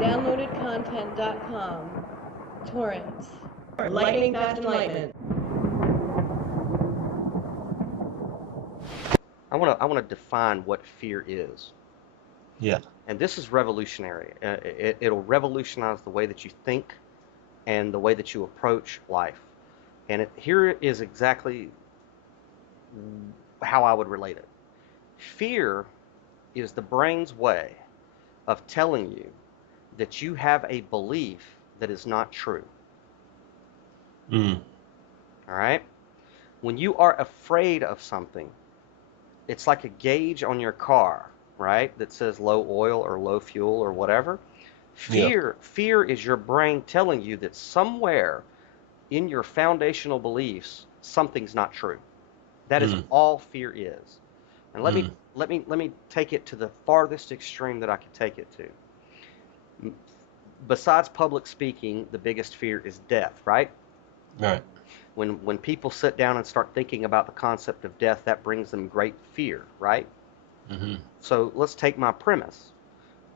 DownloadedContent.com. Torrents. Lightning fast enlightenment. I want to define what fear is. Yeah. And this is revolutionary. It'll revolutionize the way that you think and the way that you approach life. And here is exactly how I would relate it. Fear is the brain's way of telling you that you have a belief that is not true. Mm. All right? When you are afraid of something, it's like a gauge on your car, right? That says low oil or low fuel or whatever. Fear is your brain telling you that somewhere in your foundational beliefs, something's not true. That is all fear is. And let me take it to the farthest extreme that I can take it to. Besides public speaking, the biggest fear is death, right? Right. When people sit down and start thinking about the concept of death, that brings them great fear, right? Mm-hmm. So let's take my premise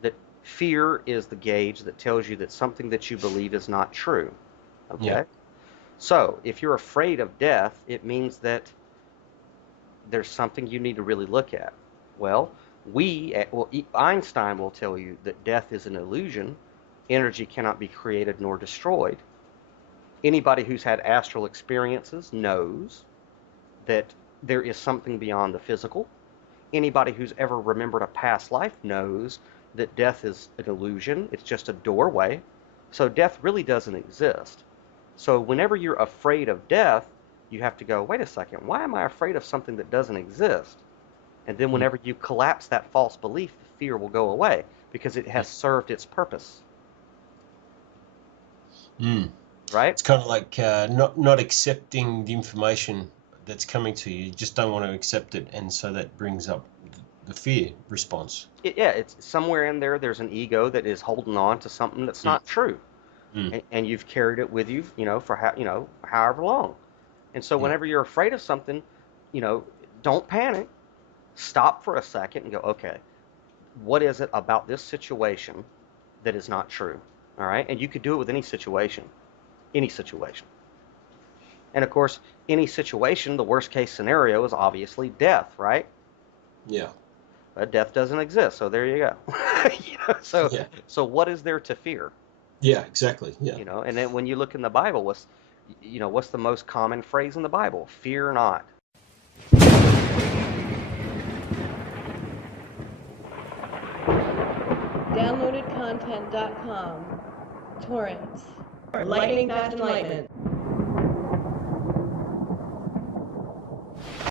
that fear is the gauge that tells you that something that you believe is not true. Okay? Yeah. So if you're afraid of death, it means that there's something you need to really look at. Well, Einstein will tell you that death is an illusion. Energy cannot be created nor destroyed. Anybody who's had astral experiences knows that there is something beyond the physical. Anybody who's ever remembered a past life knows that death is an illusion. It's just a doorway. So death really doesn't exist. So whenever you're afraid of death, you have to go, wait a second, why am I afraid of something that doesn't exist? And then whenever you collapse that false belief, the fear will go away because it has served its purpose. Right? It's kind of like not accepting the information that's coming to you. You just don't want to accept it, and so that brings up the fear response. It's somewhere in there. There's an ego that is holding on to something that's not true, and you've carried it with you, for however long. And so whenever you're afraid of something, don't panic. Stop for a second and go, okay, what is it about this situation that is not true? All right, and you could do it with any situation. Any situation. And of course, any situation, the worst case scenario is obviously death, right? Yeah. But death doesn't exist, so there you go. So what is there to fear? Yeah, exactly. Yeah. And then when you look in the Bible, what's the most common phrase in the Bible? Fear not. DownloadedContent.com. Torrents. Lightning fast enlightenment.